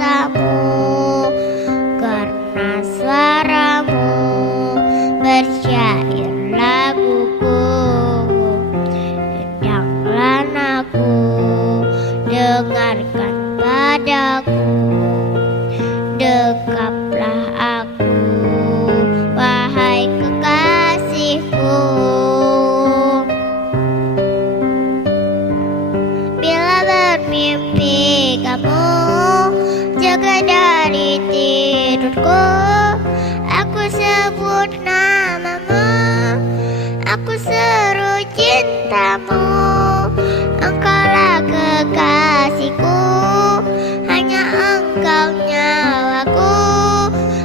cintamu, karena suaramu bersyair laguku. Hendaklah aku dengarkan padaku, dekaplah aku, wahai kekasihku. Bila bermimpi kamu, jaga dari tidurku. Aku sebut namamu, aku seru cintamu. Engkaulah kekasihku, hanya engkau nyawaku.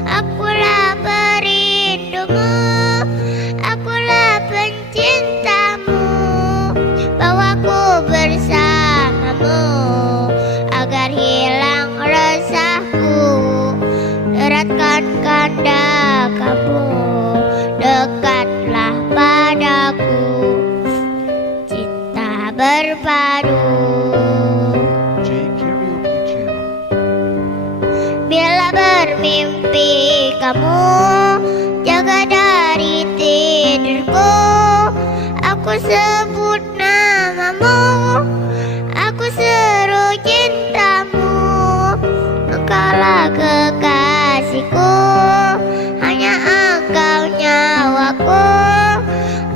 Akulah perindumu, akulah pencintamu. Bawaku bersamamu agar hilang resahku. Eratkan kehendak kamu, dekatlah padaku. Cinta berpadu. Bila bermimpi kamu, jaga dari tidurku. Aku sebut namamu, aku seru cintamu. Engkaulah kekasihku, hanya engkau nyawaku.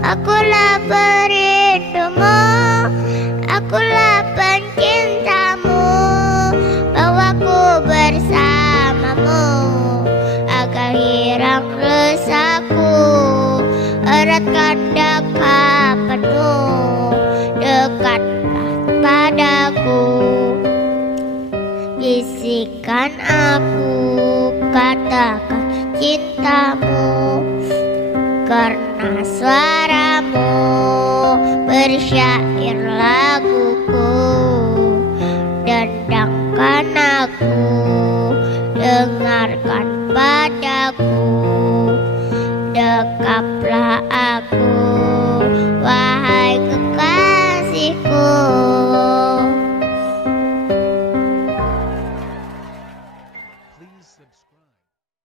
Akulah perindumu, akulah pencintamu. Bawaku bersamamu agar hilang resahku. Eratkan dekapanmu, dekatlah padaku. Bisikan aku, katakan cintamu, karena suaramu bersyair laguku. Dendangkan aku, dengarkan padaku, dekaplah aku,